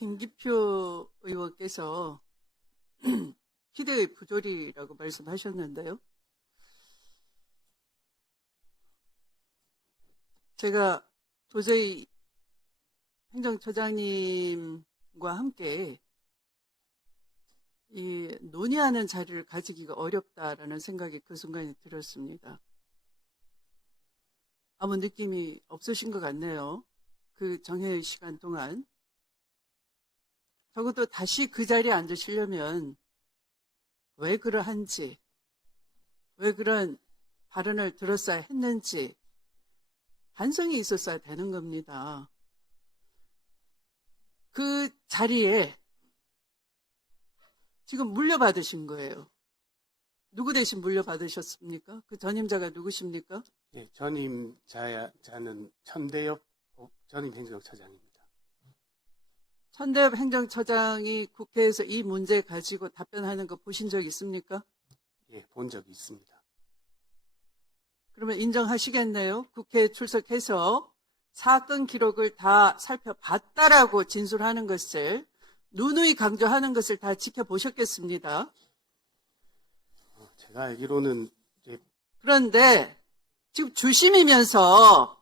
김기표 의원께서 기대의 부조리라고 말씀하셨는데요. 제가 도저히 행정처장님과 함께 이 논의하는 자리를 가지기가 어렵다라는 생각이 그 순간에 들었습니다. 아무 느낌이 없으신 것 같네요. 그 정해의 시간 동안. 적어도 다시 그 자리에 앉으시려면 왜 그러한지, 왜 그런 발언을 들었어야 했는지 반성이 있었어야 되는 겁니다. 그 자리에 지금 물려받으신 거예요. 누구 대신 물려받으셨습니까? 그 전임자가 누구십니까? 예, 전임자는 천대엽 전임 행정처장입니다. 천대엽 행정처장이 국회에서 이 문제 가지고 답변하는 거 보신 적 있습니까? 예, 본 적이 있습니다. 그러면 인정하시겠네요? 국회에 출석해서 사건 기록을 다 살펴봤다라고 진술하는 것을 누누이 강조하는 것을 다 지켜보셨겠습니다. 제가 알기로는 그런데 지금 주심이면서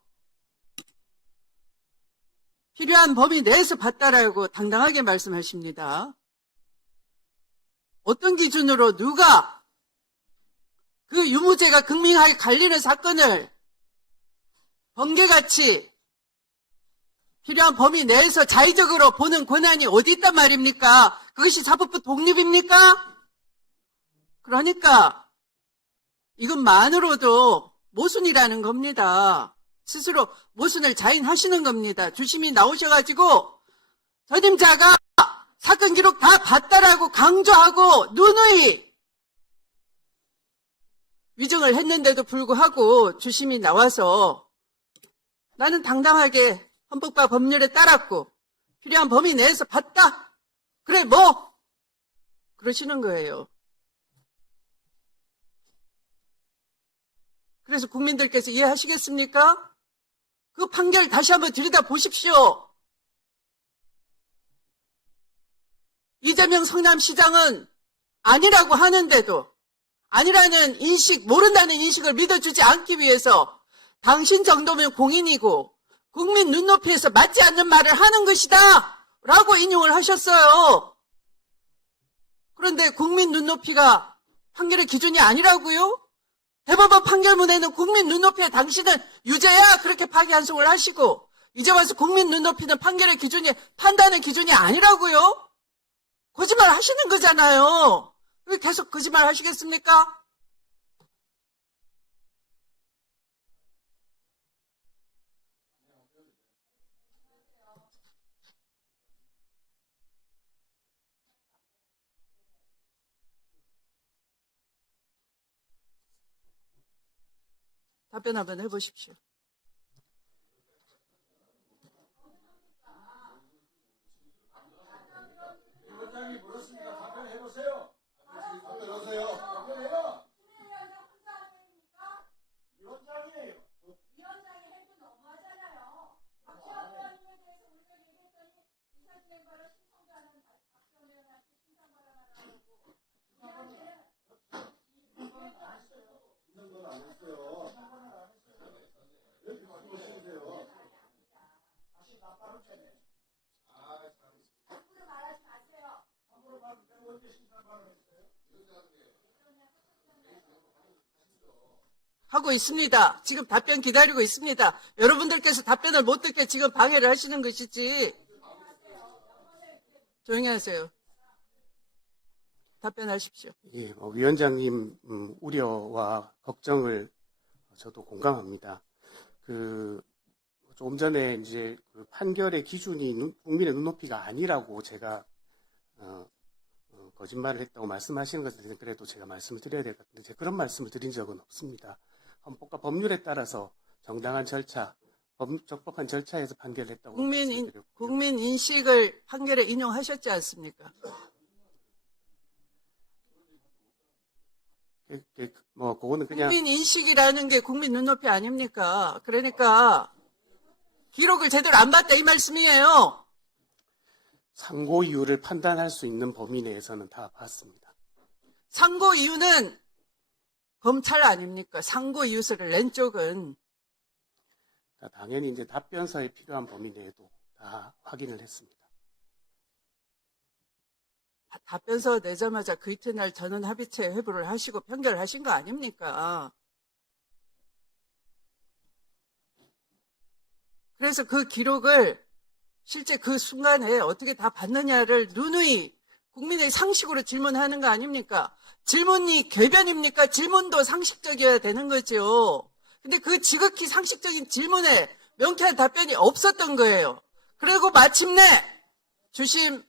필요한 범위 내에서 봤다라고 당당하게 말씀하십니다. 어떤 기준으로 누가 그 유무죄가 극명하게 갈리는 사건을 번개같이 필요한 범위 내에서 자의적으로 보는 권한이 어디 있단 말입니까? 그것이 사법부 독립입니까? 그러니까 이것만으로도 모순이라는 겁니다. 스스로 모순을 자인하시는 겁니다. 주심이 나오셔가지고 전임자가 사건 기록 다 봤다라고 강조하고 누누이 위증을 했는데도 불구하고 주심이 나와서 나는 당당하게 헌법과 법률에 따랐고 필요한 범위 내에서 봤다. 그래 뭐 그러시는 거예요. 그래서 국민들께서 이해하시겠습니까? 그 판결 다시 한번 들여다보십시오. 이재명 성남시장은 아니라고 하는데도 아니라는 인식, 모른다는 인식을 믿어주지 않기 위해서 당신 정도면 공인이고 국민 눈높이에서 맞지 않는 말을 하는 것이다 라고 인용을 하셨어요. 그런데 국민 눈높이가 판결의 기준이 아니라고요? 대법원 판결문에는 국민 눈높이에 당신은 유죄야 그렇게 파기환송을 하시고 이제 와서 국민 눈높이는 판결의 기준이 판단의 기준이 아니라고요? 거짓말 하시는 거잖아요. 왜 계속 거짓말 하시겠습니까? 답변 한번 해보십시오. 위원장이 물었습니다. 답변해보세요. 답변하세요. 답변해요. 위원장이에요. 위원장이 해도 너무하잖아요. 박지원 의원님에 대해서 우리가 얘기했더니 이사 진행 바로 신청자는 박지원 의원한테 신청 바라만 하고 신청은 안 했어요. 여기 가지고 오시세요. 다시 나빠를 쳤네. 함부로 말하지 마세요. 함부로 말하면 내가 언제 신청을 했어요? 하고 있습니다. 지금 답변 기다리고 있습니다. 여러분들께서 답변을 못 듣게 지금 방해를 하시는 것이지. 조용히 하세요. 답변하십시오. 예, 위원장님 우려와 걱정을 저도 공감합니다. 조금 전에 이제 그 판결의 기준이 국민의 눈높이가 아니라고 제가 거짓말을 했다고 말씀하시는 것에 대해서 그래도 제가 말씀을 드려야 될 것 같은데 제가 그런 말씀을 드린 적은 없습니다. 헌법과 법률에 따라서 정당한 절차, 적법한 절차에서 판결을 했다고 말씀드렸고요. 국민 인식을 판결에 인용하셨지 않습니까? 그거는 그냥 국민 인식이라는 게 국민 눈높이 아닙니까? 그러니까 기록을 제대로 안 봤다 이 말씀이에요. 상고 이유를 판단할 수 있는 범위 내에서는 다 봤습니다. 상고 이유는 검찰 아닙니까? 상고 이유서를 낸 쪽은. 당연히 이제 답변서에 필요한 범위 내에도 다 확인을 했습니다. 답변서 내자마자 그 이튿날 전원 합의체 회부를 하시고 편결하신 거 아닙니까? 그래서 그 기록을 실제 그 순간에 어떻게 다 봤느냐를 누누이 국민의 상식으로 질문하는 거 아닙니까? 질문이 궤변입니까? 질문도 상식적이어야 되는 거죠. 근데 그 지극히 상식적인 질문에 명쾌한 답변이 없었던 거예요. 그리고 마침내 주심이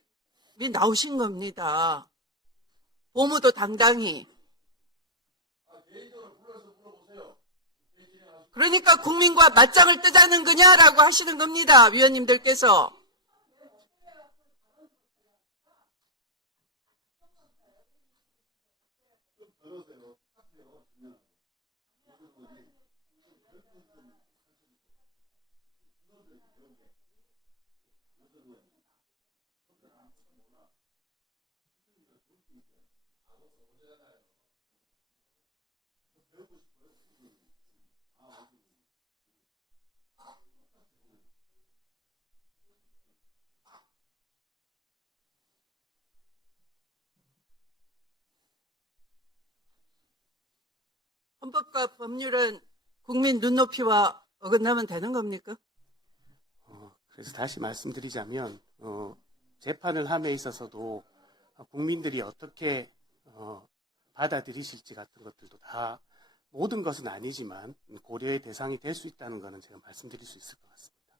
나오신 겁니다. 보무도 당당히. 그러니까 국민과 맞짱을 뜨자는 거냐라고 하시는 겁니다. 위원님들께서. 헌법과 법률은 국민 눈높이와 어긋나면 되는 겁니까? 그래서 다시 말씀드리자면 재판을 함에 있어서도 국민들이 어떻게 받아들이실지 같은 것들도 다 모든 것은 아니지만 고려의 대상이 될 수 있다는 것은 제가 말씀드릴 수 있을 것 같습니다.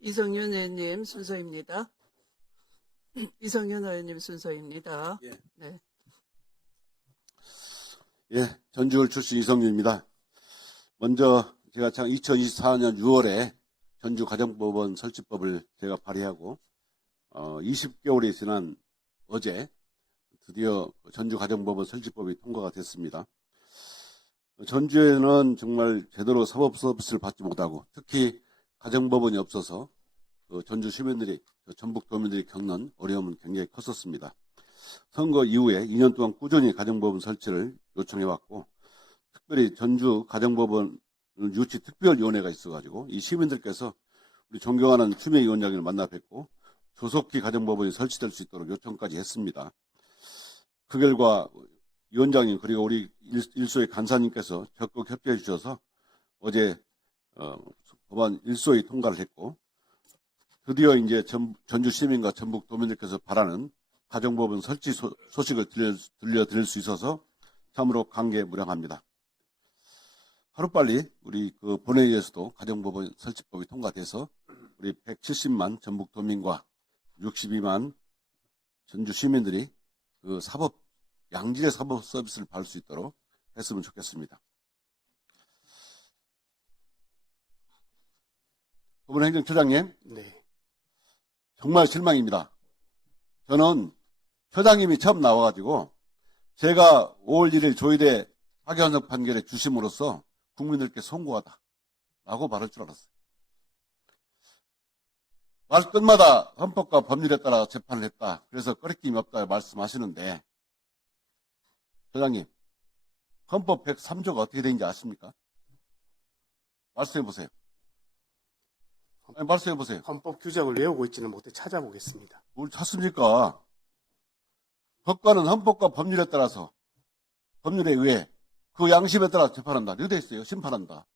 이성윤 의원님 순서입니다. 이성윤 의원님 순서입니다. 예. 네. 예, 전주울 출신 이성윤입니다. 먼저 제가 2024년 6월에 전주가정법원 설치법을 제가 발의하고 20개월이 지난 어제 드디어 전주가정법원 설치법이 통과가 됐습니다. 전주에는 정말 제대로 사법 서비스를 받지 못하고 특히 가정법원이 없어서 전주 시민들이 전북 도민들이 겪는 어려움은 굉장히 컸었습니다. 선거 이후에 2년 동안 꾸준히 가정법원 설치를 요청해왔고 특별히 전주 가정법원 유치 특별위원회가 있어가지고 이 시민들께서 우리 존경하는 추미애 위원장님을 만나 뵙고 조속히 가정법원이 설치될 수 있도록 요청까지 했습니다. 그 결과 위원장님 그리고 우리 일소의 간사님께서 적극 협조해 주셔서 어제 법안 일소위 통과를 했고 드디어 이제 전주 시민과 전북 도민들께서 바라는 가정법원 설치 소식을 들려드릴 수 있어서 참으로 감개무량합니다. 하루빨리 우리 그 본회의에서도 가정법원 설치법이 통과돼서 우리 170만 전북 도민과 62만 전주 시민들이 그 양질의 사법 서비스를 받을 수 있도록 했으면 좋겠습니다. 법원행정처장님, 네. 정말 실망입니다. 저는 처장님이 처음 나와가지고 제가 5월 1일 조희대 파기환송 판결의 주심으로서 국민들께 송구하다라고 말할 줄 알았어요. 말 끝마다 헌법과 법률에 따라 재판을 했다. 그래서 꺼리낌이 없다 말씀하시는데 처장님, 헌법 103조가 어떻게 되는지 아십니까? 말씀해보세요. 말씀해보세요. 헌법 규정을 외우고 있지는 못해 찾아보겠습니다. 뭘 찾습니까? 법관은 헌법과 법률에 따라서 법률에 의해 그 양심에 따라 재판한다. 이렇게 돼 있어요. 심판한다.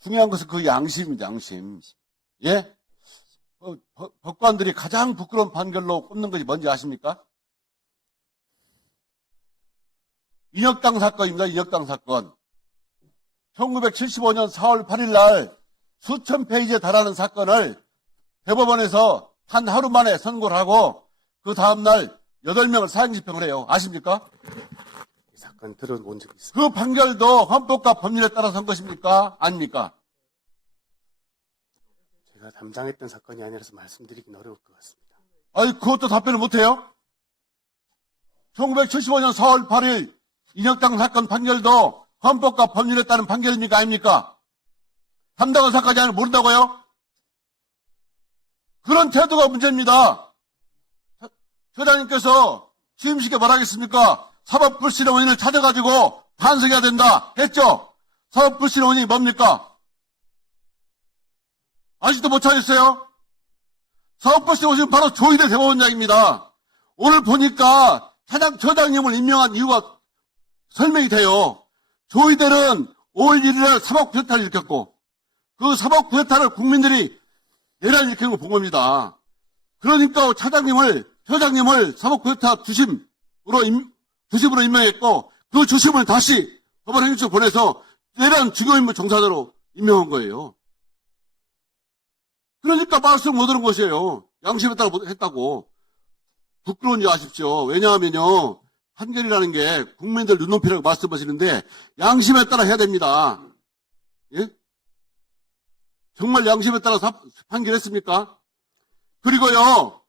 중요한 것은 그 양심입니다. 양심. 예? 법관들이 가장 부끄러운 판결로 꼽는 것이 뭔지 아십니까? 인혁당 사건입니다. 인혁당 사건. 1975년 4월 8일 날 수천 페이지에 달하는 사건을 대법원에서 한 하루 만에 선고를 하고 그 다음날 8명을 사형집행을 해요. 아십니까? 이 사건 들어본 적이 있습니다. 그 판결도 헌법과 법률에 따라서 한 것입니까? 아닙니까? 제가 담당했던 사건이 아니라서 말씀드리긴 어려울 것 같습니다. 아니, 그것도 답변을 못해요? 1975년 4월 8일 인혁당 사건 판결도 헌법과 법률에 따른 판결입니까? 아닙니까? 담당한 사건이 아니라 모른다고요? 그런 태도가 문제입니다. 처장님께서 취임식에 말하겠습니까? 사법불신의 원인을 찾아가지고 반성해야 된다 했죠? 사법불신의 원인이 뭡니까? 아직도 못 찾았어요? 사법불신의 원인은 바로 조희대 대법원장입니다. 오늘 보니까 처장님을 임명한 이유가 설명이 돼요. 조희대는 5월 1일에 사법구태타를 일으켰고 그 사법구태타를 국민들이 내란을 일으킨 걸 본 겁니다. 그러니까 처장님을 사법구태타 주심으로 임명했고 그 주심을 다시 법원행정처 보내서 내란 주요인물 종사자로 임명한 거예요. 그러니까 말씀 못 들은 것이에요. 양심에 따라 했다고. 부끄러운지 아십시오. 왜냐하면요. 판결이라는 게 국민들 눈높이라고 말씀하시는데 양심에 따라 해야 됩니다. 예? 정말 양심에 따라 판결했습니까? 그리고요.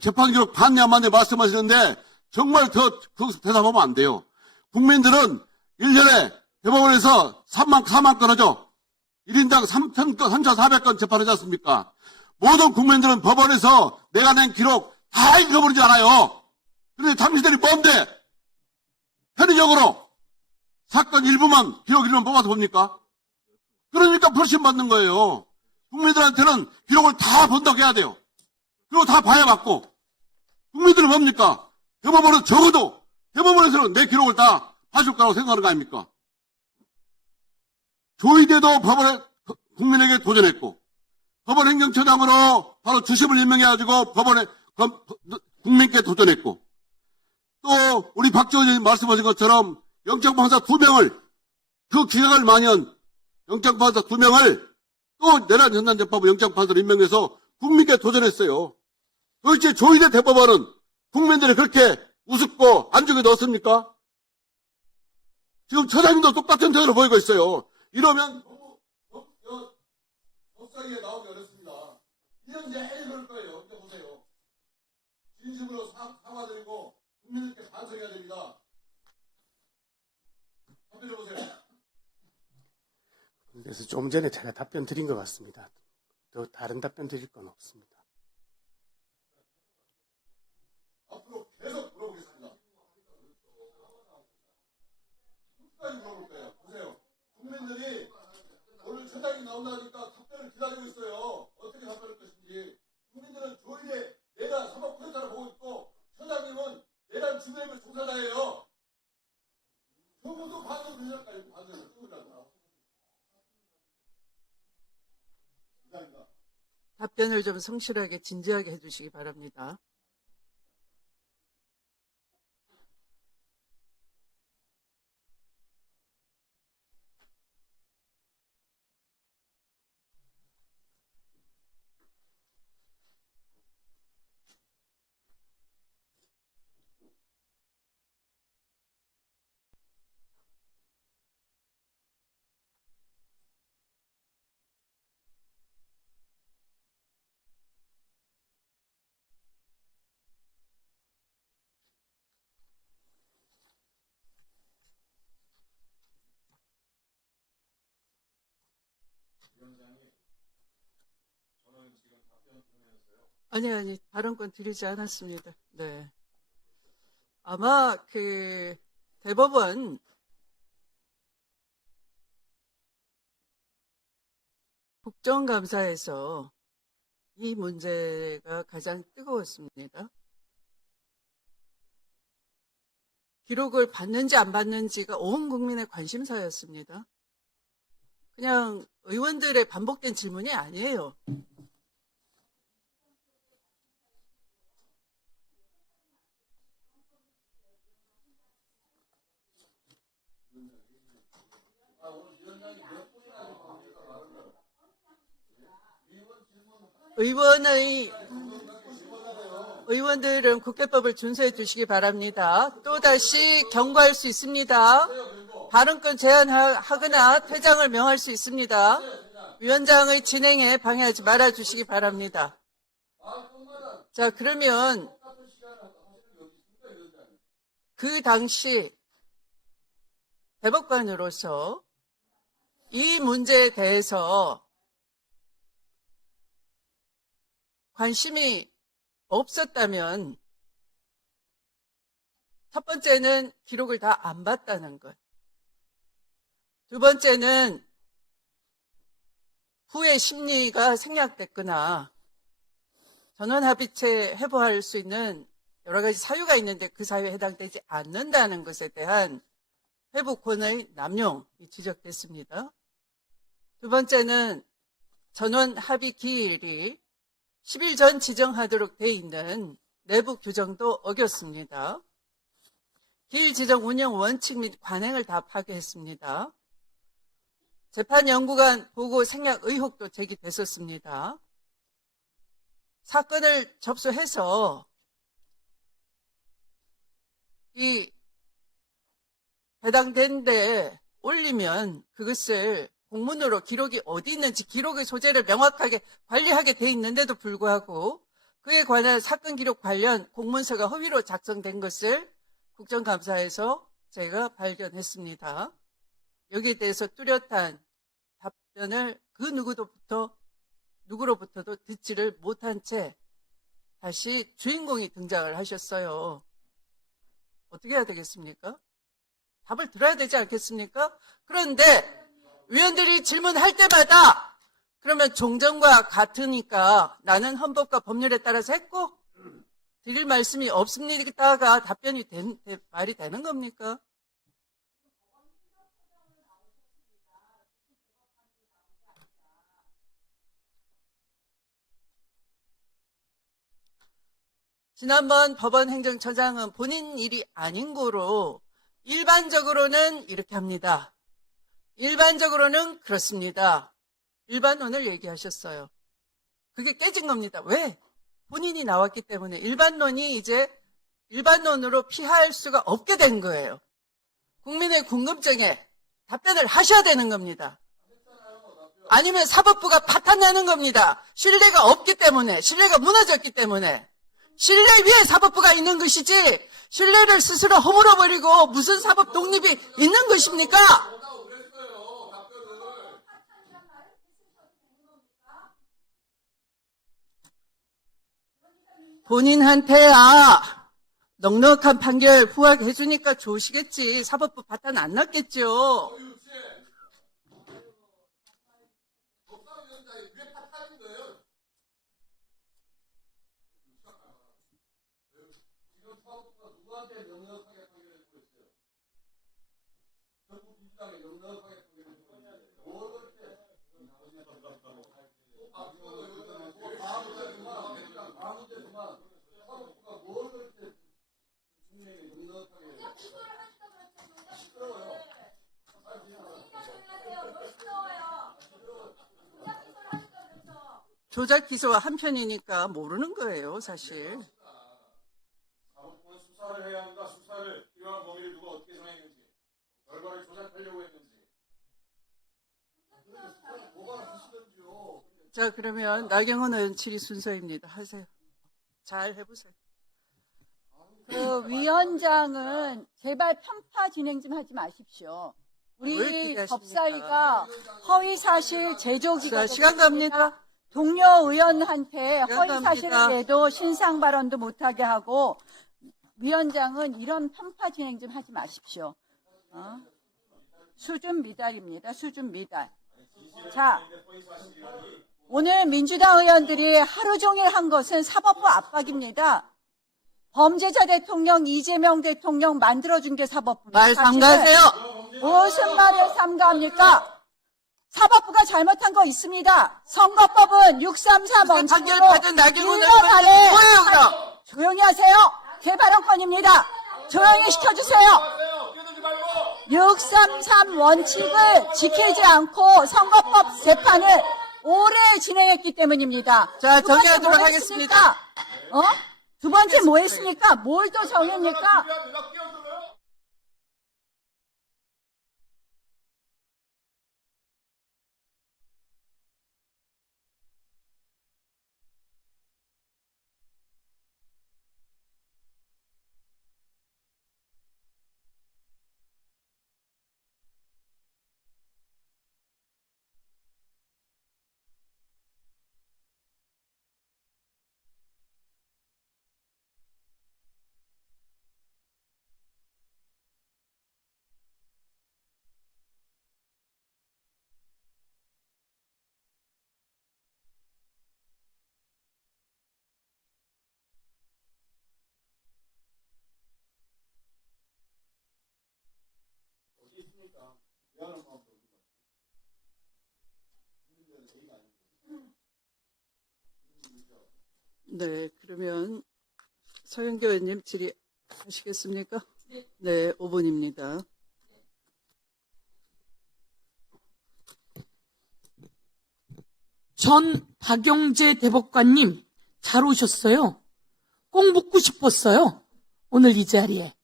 재판 기록 봤냐 안 봤냐 말씀하시는데 정말 더 대답하면 안 돼요. 국민들은 1년에 대법원에서 4만 건 하죠. 1인당 3,400건 재판하지 않습니까? 모든 국민들은 법원에서 내가 낸 기록 다 읽어버리지 않아요. 그런데 당신들이 뭔데? 편의적으로 사건 일부만, 기록 일부만 뽑아서 봅니까? 그러니까 불신 받는 거예요. 국민들한테는 기록을 다 본다고 해야 돼요. 그리고 다 봐야 맞고. 국민들은 뭡니까? 대법원은 적어도, 대법원에서는 내 기록을 다 봐줄 거라고 생각하는 거 아닙니까? 조희대도 법원에, 국민에게 도전했고, 법원 행정처장으로 바로 주심을 임명해가지고 법원에, 국민께 도전했고, 또, 우리 박지원 의원님 말씀하신 것처럼 영장판사 2명을, 그 기각을 많이 한 영장판사 2명을 또 내란 현안재판부 영장판사로 임명해서 국민께 도전했어요. 도대체 조희대 대법원은 국민들이 그렇게 우습고 안쪽에 넣었습니까? 지금 처장님도 똑같은 태도를 보이고 있어요. 이러면 너무 법사위에 나오기 어렵습니다. 1년 내내 그럴 거예요. 이제 보세요. 진심으로 사과드리고 국민들께 반성해야 됩니다. 답변해보세요. 그래서 좀 전에 제가 답변 드린 것 같습니다. 더 다른 답변 드릴 건 없습니다. 앞으로 계속 물어보겠습니다. 끝까지 물어볼 거예요. 보세요. 국민들이 오늘 처장이 나온다니까 답변을 기다리고 있어요. 어떻게 답변할 것인지. 국민들은 조희대 내란 사법구태타를 보고 있고 처장님은 내란 주변의 종사자예요. 저분도 반성 되실까요? 반성을 조금이라도. 답변을 좀 성실하게 진지하게 해주시기 바랍니다. 아니, 발언권 드리지 않았습니다. 네. 아마 대법원 국정감사에서 이 문제가 가장 뜨거웠습니다. 기록을 받는지 안 받는지가 온 국민의 관심사였습니다. 그냥 의원들의 반복된 질문이 아니에요. 의원들은 국회법을 준수해 주시기 바랍니다. 또다시 경고할 수 있습니다. 발언권 제한하거나 퇴장을 명할 수 있습니다. 위원장의 진행에 방해하지 말아 주시기 바랍니다. 자, 그러면 그 당시 대법관으로서 이 문제에 대해서 관심이 없었다면 첫 번째는 기록을 다 안 봤다는 것. 두 번째는 후회 심리가 생략됐거나 전원합의체 회부할 수 있는 여러 가지 사유가 있는데 그 사유에 해당되지 않는다는 것에 대한 회부권의 남용이 지적됐습니다. 두 번째는 전원 합의 기일이 10일 전 지정하도록 돼 있는 내부 규정도 어겼습니다. 기일 지정 운영 원칙 및 관행을 다 파괴했습니다. 재판연구관 보고 생략 의혹도 제기됐었습니다. 사건을 접수해서 이 해당된 데 올리면 그것을 공문으로 기록이 어디 있는지 기록의 소재를 명확하게 관리하게 돼 있는데도 불구하고 그에 관한 사건 기록 관련 공문서가 허위로 작성된 것을 국정감사에서 제가 발견했습니다. 여기에 대해서 뚜렷한 답변을 그 누구로부터도 듣지를 못한 채 다시 주인공이 등장을 하셨어요. 어떻게 해야 되겠습니까? 답을 들어야 되지 않겠습니까? 그런데 위원들이 질문할 때마다 그러면 종전과 같으니까 나는 헌법과 법률에 따라서 했고 드릴 말씀이 없습니다가 답변이 말이 되는 겁니까? 지난번 법원 행정처장은 본인 일이 아닌 거로 일반적으로는 이렇게 합니다. 일반적으로는 그렇습니다. 일반론을 얘기하셨어요. 그게 깨진 겁니다. 왜? 본인이 나왔기 때문에 일반론이 이제 일반론으로 피할 수가 없게 된 거예요. 국민의 궁금증에 답변을 하셔야 되는 겁니다. 아니면 사법부가 파탄나는 겁니다. 신뢰가 없기 때문에, 신뢰가 무너졌기 때문에. 신뢰 위에 사법부가 있는 것이지 신뢰를 스스로 허물어버리고 무슨 사법 독립이 있는 것입니까? 본인한테야 넉넉한 판결 후하게해주니까 좋으시겠지. 사법부 파탄 안 났겠죠. 조작 기소와 한편이니까 모르는 거예요, 사실. 사법부는 수사를 해야 한다. 수사를 필요한 범위를 누가 어떻게 정했는지, 결과를 조작하려고 했는지. 뭐가 하시던지요. 자, 그러면 나경원 의원 질의 순서입니다. 하세요. 잘 해보세요. 그 위원장은 제발 편파 진행 좀 하지 마십시오. 뭘 우리 기대하십니까? 법사위가 허위사실 제조기가 자, 시간 갑니다. 동료 의원한테 시간 허위사실을 갑니다. 내도 신상 발언도 못하게 하고 위원장은 이런 편파 진행 좀 하지 마십시오. 수준 미달입니다. 수준 미달. 자, 오늘 민주당 의원들이 하루 종일 한 것은 사법부 압박입니다. 범죄자 대통령 이재명 대통령 만들어준 게 사법부입니다. 말 삼가세요. 무슨 말을 삼가합니까? 사법부가 잘못한 거 있습니다. 선거법은 633 원칙으로 판결 받은 나경원 1년 의원 안에 뭐예요, 그럼? 조용히 하세요. 개발언권입니다. 조용히 시켜주세요. 633 원칙을 지키지 않고 선거법 재판을 오래 진행했기 때문입니다. 자, 두 번째 정리하도록 뭐 하겠습니다. 했습니까? 두 번째 뭐 했습니까? 뭘 또 정했습니까? 네, 그러면 서영교 의원님 질의하시겠습니까? 네, 5분입니다. 전 박영재 대법관님 잘 오셨어요. 꼭 묻고 싶었어요. 오늘 이 자리에.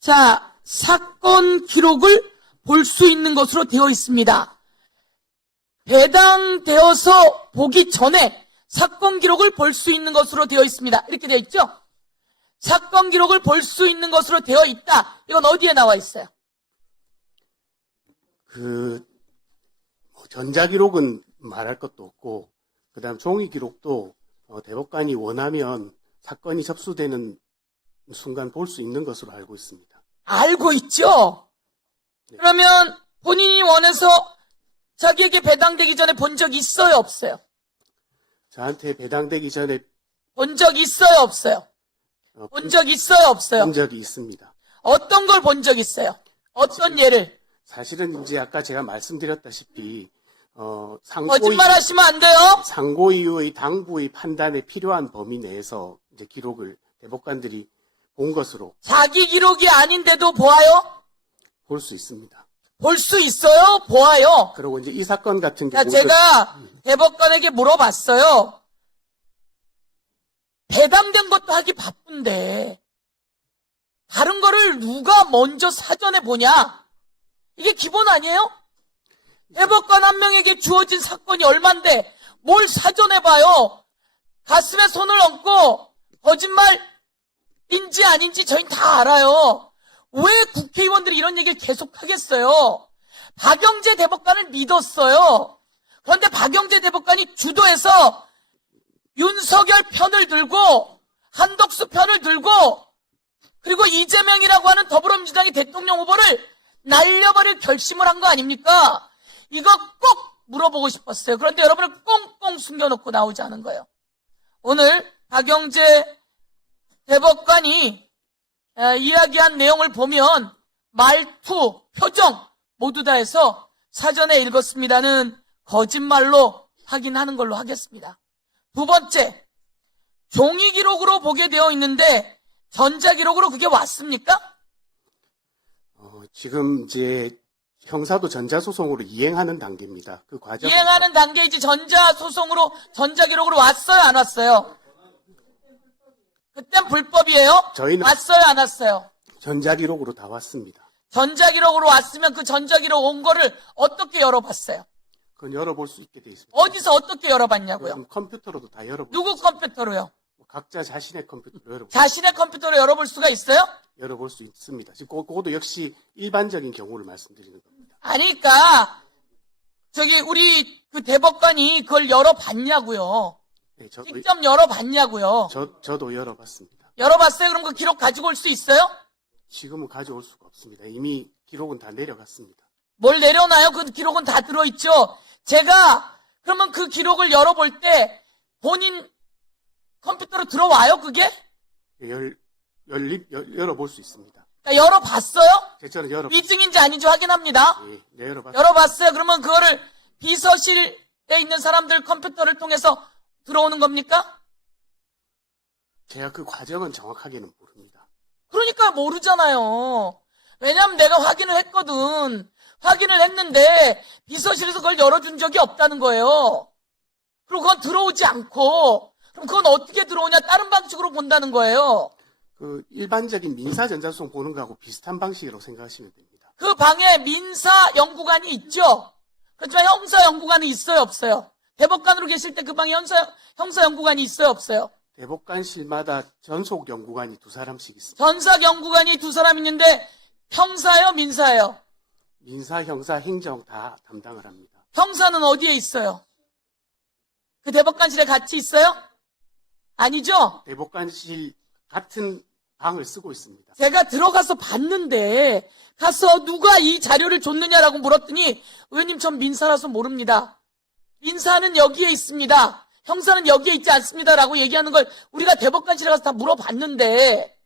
자, 사건 기록을 볼 수 있는 것으로 되어 있습니다. 배당되어서 보기 전에 사건 기록을 볼 수 있는 것으로 되어 있습니다. 이렇게 되어 있죠? 사건 기록을 볼 수 있는 것으로 되어 있다. 이건 어디에 나와 있어요? 전자기록은 말할 것도 없고, 그 다음 종이 기록도 대법관이 원하면 사건이 접수되는 순간 볼 수 있는 것으로 알고 있습니다. 알고 있죠? 그러면 본인이 원해서 자기에게 배당되기 전에 본 적 있어요, 없어요? 저한테 배당되기 전에 본 적 있어요, 없어요? 본 적 있어요, 없어요? 본 적이 있습니다. 어떤 걸 본 적 있어요? 어떤 예를? 사실은 이제 아까 제가 말씀드렸다시피 거짓말 하시면 안 돼요? 상고 이후의 당부의 판단에 필요한 범위 내에서 이제 기록을 대법관들이 본 것으로 자기 기록이 아닌데도 보아요? 볼 수 있습니다. 볼 수 있어요? 보아요? 그리고 이제 이 사건 같은 자, 경우는 제가 대법관에게 물어봤어요. 배당된 것도 하기 바쁜데 다른 거를 누가 먼저 사전에 보냐? 이게 기본 아니에요? 대법관 한 명에게 주어진 사건이 얼만데 뭘 사전에 봐요? 가슴에 손을 얹고 거짓말인지 아닌지 저희는 다 알아요. 왜 국회의원들이 이런 얘기를 계속 하겠어요? 박영재 대법관을 믿었어요. 그런데 박영재 대법관이 주도해서 윤석열 편을 들고 한덕수 편을 들고 그리고 이재명이라고 하는 더불어민주당의 대통령 후보를 날려버릴 결심을 한 거 아닙니까? 이거 꼭 물어보고 싶었어요. 그런데 여러분을 꽁꽁 숨겨놓고 나오지 않은 거예요. 오늘 박영재 대법관이 이야기한 내용을 보면 말투, 표정 모두 다 해서 사전에 읽었습니다는 거짓말로 확인하는 걸로 하겠습니다. 두 번째, 종이 기록으로 보게 되어 있는데 전자기록으로 그게 왔습니까? 지금 이제 형사도 전자소송으로 이행하는 단계입니다. 그 과정 이행하는 단계이지 전자소송으로 전자기록으로 왔어요, 안 왔어요? 그땐 불법이에요? 저희는 왔어요, 안 왔어요? 전자기록으로 다 왔습니다. 전자기록으로 왔으면 그 전자기록 온 거를 어떻게 열어봤어요? 그건 열어볼 수 있게 돼 있습니다. 어디서 어떻게 열어봤냐고요? 그럼 컴퓨터로도 다 열어볼 누구 컴퓨터로요? 각자 자신의 컴퓨터로 자신의 컴퓨터로 열어볼 수가 있어요? 열어볼 수 있습니다. 지금 그것도 역시 일반적인 경우를 말씀드리는 겁니다. 아니까 저기 우리 그 대법관이 그걸 열어봤냐고요? 네, 직접 열어봤냐고요? 저도 열어봤습니다. 열어봤어요? 그럼 그 기록 가지고 올 수 있어요? 지금은 가져올 수가 없습니다. 이미 기록은 다 내려갔습니다. 뭘 내려놔요? 그 기록은 다 들어있죠? 제가 그러면 그 기록을 열어볼 때 본인 컴퓨터로 들어와요, 그게? 열어볼 수 있습니다. 그러니까 열어봤어요? 저는 위증인지 아닌지 확인합니다. 네, 열어봤습니다. 열어봤어요. 그러면 그거를 비서실에 있는 사람들 컴퓨터를 통해서 들어오는 겁니까? 제가 그 과정은 정확하게는 모릅니다. 그러니까 모르잖아요. 왜냐면 내가 확인을 했거든. 확인을 했는데 비서실에서 그걸 열어준 적이 없다는 거예요. 그리고 그건 들어오지 않고 그럼 그건 어떻게 들어오냐? 다른 방식으로 본다는 거예요. 그 일반적인 민사 전자소송 보는 거하고 비슷한 방식이라고 생각하시면 됩니다. 그 방에 민사 연구관이 있죠. 그렇지만 형사 연구관이 있어요, 없어요? 대법관으로 계실 때 그 방에 형사 연구관이 있어요, 없어요? 대법관실마다 전속 연구관이 2사람씩 있습니다. 전사 연구관이 2사람 있는데 형사예요, 민사예요? 민사, 형사, 행정 다 담당을 합니다. 형사는 어디에 있어요? 그 대법관실에 같이 있어요? 아니죠? 대법관실 같은 방을 쓰고 있습니다. 제가 들어가서 봤는데 가서 누가 이 자료를 줬느냐라고 물었더니 의원님 전 민사라서 모릅니다. 민사는 여기에 있습니다. 형사는 여기에 있지 않습니다라고 얘기하는 걸 우리가 대법관실에 가서 다 물어봤는데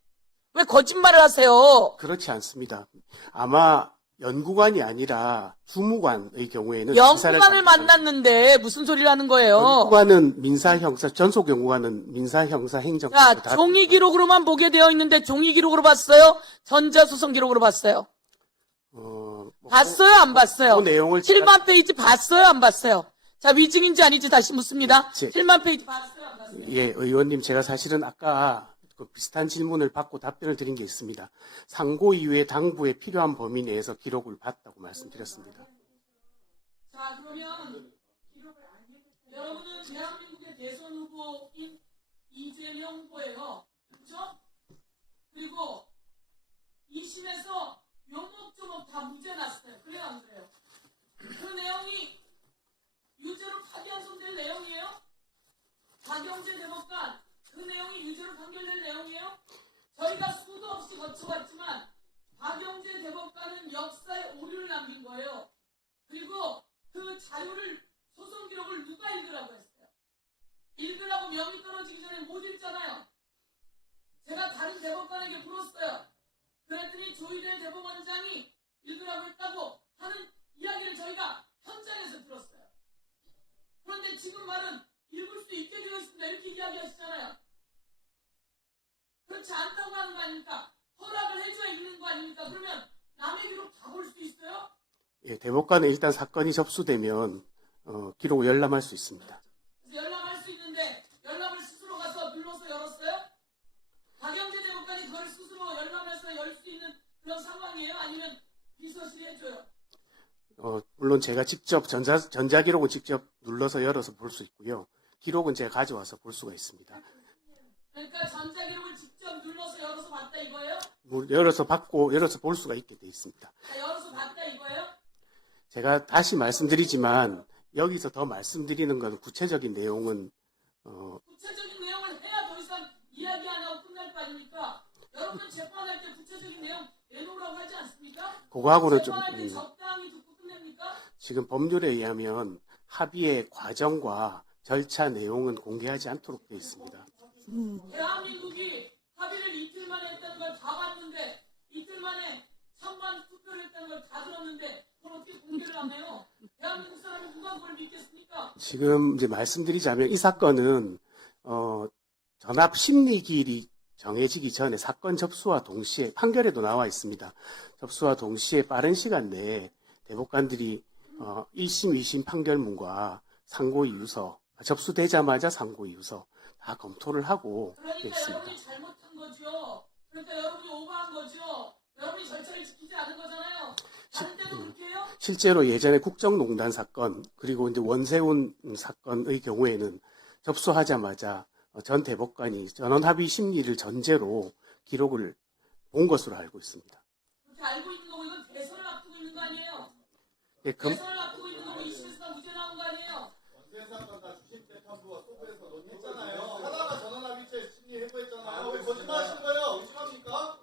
왜 거짓말을 하세요? 그렇지 않습니다. 아마 연구관이 아니라 주무관의 경우에는 수사를 연구관을 만났는데 무슨 소리를 하는 거예요? 연구관은 민사형사, 전속 연구관은 민사형사 행정. 자, 종이 기록으로만 보게 되어 있는데 종이 기록으로 봤어요? 전자수성 기록으로 봤어요? 봤어요? 안 봤어요? 그 내용을 7만 페이지 봤어요? 안 봤어요? 자, 위증인지 아닌지 다시 묻습니다. 7만 페이지 봤어요? 안 봤어요? 예, 의원님, 제가 사실은 아까 그 비슷한 질문을 받고 답변을 드린 게 있습니다. 상고 이후에 당부에 필요한 범위 내에서 기록을 봤다고 말씀드렸습니다. 자, 그러면 여러분은 대한민국의 대선 후보인 이재명 후보예요. 그렇죠? 그리고 2심에서 요목조목 다 무죄 났어요. 그래요, 안 그래요? 그 내용이 유죄로 파기환송될 내용이에요? 박영재 대법관 그 내용이 유죄로 판결될 내용이에요? 저희가 수도 없이 거쳐왔지만 박영재 대법관은 역사에 오류를 남긴 거예요. 그리고 그 자료를 소송 기록을 누가 읽으라고 했어요? 읽으라고 명이 떨어지기 전에 못 읽잖아요. 제가 다른 대법관에게 물었어요. 그랬더니 조희대 대법원장이 읽으라고 했다고 하는 이야기를 저희가 현장에서 들었어요. 그런데 지금 말은 읽을 수 있게 되어 있습니다. 이렇게 이야기하시잖아요. 그렇지 않다고 하는 거 아닙니까? 허락을 해줘야 읽는 거 아닙니까? 그러면 남의 기록 다 볼 수 있어요? 예, 대법관은 일단 사건이 접수되면 기록을 열람할 수 있습니다. 그래서 열람할 수 있는데 열람을 스스로 가서 눌러서 열었어요? 박영재 대법관이 그걸 스스로 열람해서 열 수 있는 그런 상황이에요? 아니면 비서실이 해줘요? 물론 제가 직접 전자기록을 직접 눌러서 열어서 볼 수 있고요. 기록은 제가 가져와서 볼 수가 있습니다. 그러니까 전자기록을 직접 눌러서 열어서 봤다 이거예요? 열어서 볼 수가 있게 돼 있습니다. 열어서 봤다 이거예요? 제가 다시 말씀드리지만 여기서 더 말씀드리는 건 구체적인 내용은 구체적인 내용을 해야 더 이상 이야기 안 하고 끝날 거 아닙니까? 여러분 재판할 때 구체적인 내용 내놓으라고 하지 않습니까? 그거하고는 좀 재판할 때 적당히 듣고 끝냅니까? 지금 법률에 의하면 합의의 과정과 절차 내용은 공개하지 않도록 되어 있습니다. 대한민국이 합의를 이틀 만에 했다는 걸 다 봤는데 이틀 만에 찬반 투표를 했다는 걸 다 들었는데 그걸 어떻게 공개를 안 해요? 대한민국 사람이 누가 그걸 믿겠습니까? 지금 이제 말씀드리자면 이 사건은 전압 심리기일이 정해지기 전에 사건 접수와 동시에 판결에도 나와 있습니다. 접수와 동시에 빠른 시간 내에 대법관들이 1심, 2심 판결문과 상고이유서 접수되자마자 상고이유서 다 검토를 하고 되어 그러니까 있습니다. 여러분이 잘못한 거죠. 그러니까 여러분이 오버한 거죠. 여러분이 절차를 지키지 않은 거잖아요. 다른 때도 그렇게 해요? 실제로 예전에 국정농단 사건 그리고 이제 원세훈 사건의 경우에는 접수하자마자 전 대법관이 전원합의 심리를 전제로 기록을 본 것으로 알고 있습니다. 그렇게 알고 있는 거고 이건 대선을 앞두고 있는 거 아니에요? 예, 대선을 앞두고 있는 거고 이 심에서 무죄 나온 거 아니에요? 원세 사건 다 주식 재판부와 소부에서 논의했잖아요. 하다가 전원합의체 심의 해부했잖아요. 왜 거짓말하시는 거예요? 의심합니까?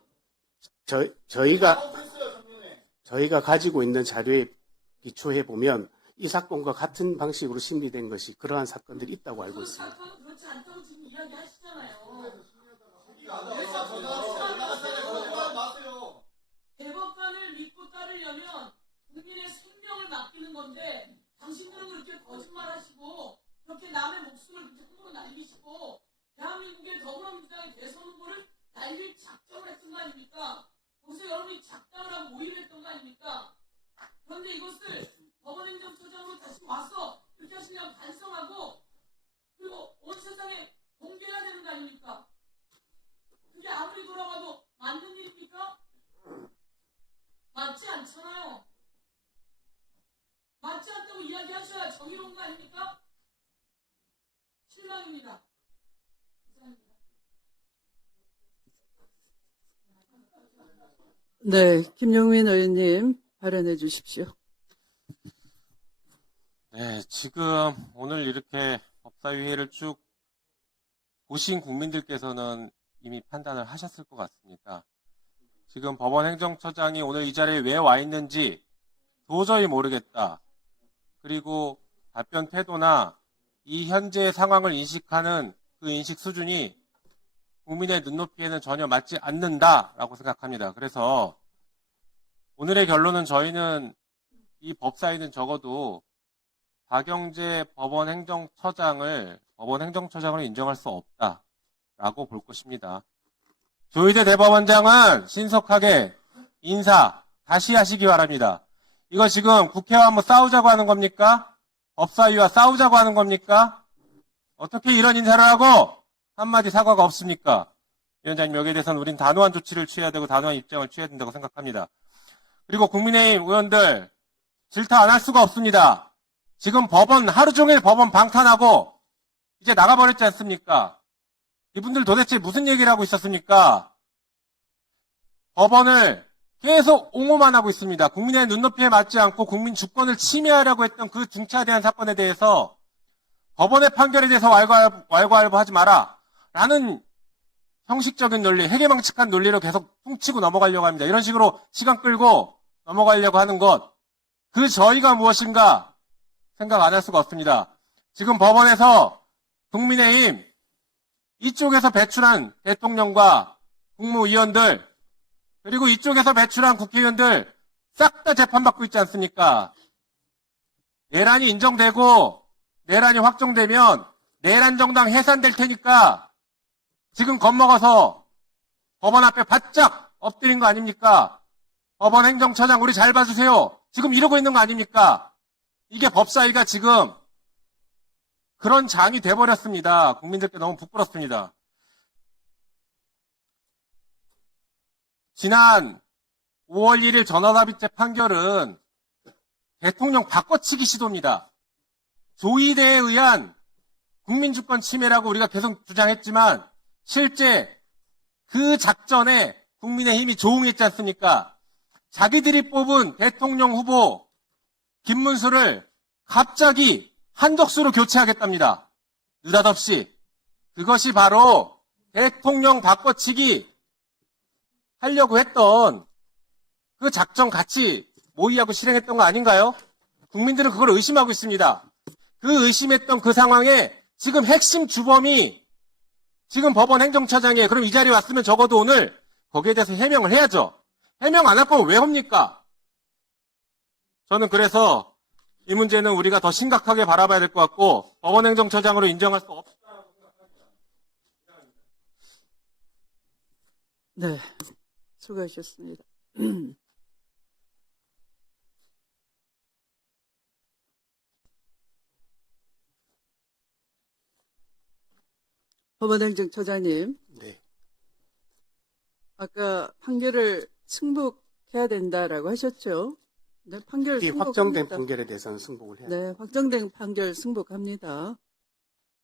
잘못했어요, 정면에. 저희가 가지고 있는 자료에 비추해 보면 이 사건과 같은 방식으로 심리된 것이 그러한 사건들이 있다고 알고 그 있습니다. 사건은 그렇지 않다고 지금 이야기하시잖아요. 거짓말 마세요. 대법관을 믿고 따르려면 국민의 생명을 맡기는 건데 당신들은 그렇게 거짓말하시고 그렇게 남의 목숨을 그렇게 함부로 날리시고 대한민국의 더불어민주당의 대선 후보를 날릴 작정을 했던 거 아닙니까? 거기서 여러분이 작당을 하고 모의를 했던 거 아닙니까? 그런데 이것을 법원행정처장으로 다시 와서 이렇게 하시면 반성하고 그리고 온 세상에 공개해야 되는 거 아닙니까? 그게 아무리 돌아가도 맞는 일입니까? 맞지 않잖아요. 맞지 않다고 이야기하셔야 정의로운 거 아닙니까? 실망입니다. 감사합니다. 네, 김용민 의원님 발언해 주십시오. 네, 지금 오늘 이렇게 법사위회를 쭉 보신 국민들께서는 이미 판단을 하셨을 것 같습니다. 지금 법원행정처장이 오늘 이 자리에 왜 와 있는지 도저히 모르겠다. 그리고 답변 태도나 이 현재의 상황을 인식하는 그 인식 수준이 국민의 눈높이에는 전혀 맞지 않는다라고 생각합니다. 그래서 오늘의 결론은 저희는 이 법사위는 적어도 박영재 법원 행정처장을 인정할 수 없다라고 볼 것입니다. 조희대 대법원장은 신속하게 인사 다시 하시기 바랍니다. 이거 지금 국회와 한번 싸우자고 하는 겁니까? 법사위와 싸우자고 하는 겁니까? 어떻게 이런 인사를 하고 한마디 사과가 없습니까? 위원장님, 여기에 대해서는 우린 단호한 조치를 취해야 되고 단호한 입장을 취해야 된다고 생각합니다. 그리고 국민의힘 의원들 질타 안 할 수가 없습니다. 지금 법원 하루 종일 법원 방탄하고 이제 나가버렸지 않습니까? 이분들 도대체 무슨 얘기를 하고 있었습니까? 법원을 계속 옹호만 하고 있습니다. 국민의 눈높이에 맞지 않고 국민 주권을 침해하려고 했던 그 중차대한 사건에 대해서 법원의 판결에 대해서 왈가왈부하지 마라 라는 형식적인 논리, 해괴망측한 논리로 계속 퉁치고 넘어가려고 합니다. 이런 식으로 시간 끌고 넘어가려고 하는 것, 그 저희가 무엇인가 생각 안 할 수가 없습니다. 지금 법원에서 국민의힘 이쪽에서 배출한 대통령과 국무위원들, 그리고 이쪽에서 배출한 국회의원들 싹 다 재판받고 있지 않습니까? 내란이 인정되고 내란이 확정되면 내란 정당 해산될 테니까 지금 겁먹어서 법원 앞에 바짝 엎드린 거 아닙니까? 법원 행정처장 우리 잘 봐주세요. 지금 이러고 있는 거 아닙니까? 이게 법사위가 지금 그런 장이 돼버렸습니다. 국민들께 너무 부끄럽습니다. 지난 5월 1일 전원합의체 판결은 대통령 바꿔치기 시도입니다. 조의대에 의한 국민주권 침해라고 우리가 계속 주장했지만 실제 그 작전에 국민의힘이 조응했지 않습니까? 자기들이 뽑은 대통령 후보 김문수를 갑자기 한덕수로 교체하겠답니다. 느닷없이. 그것이 바로 대통령 바꿔치기 하려고 했던 그 작전 같이 모의하고 실행했던 거 아닌가요? 국민들은 그걸 의심하고 있습니다. 그 의심했던 그 상황에 지금 핵심 주범이 지금 법원 행정처장이에요. 그럼 이 자리에 왔으면 적어도 오늘 거기에 대해서 해명을 해야죠. 해명 안 할 거면 왜 합니까? 저는 그래서 이 문제는 우리가 더 심각하게 바라봐야 될 것 같고 법원 행정처장으로 인정할 수 없다고 생각합니다. 네, 수고하셨습니다. 법원행정처장님, 네. 아까 판결을 승복해야 된다라고 하셨죠? 네, 판결 이 확정된 승복합니다. 판결에 대해서는 승복을 해야 네, 확정된 판결 승복합니다.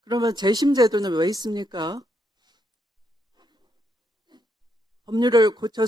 그러면 재심 제도는 왜 있습니까? 법률을 고쳐서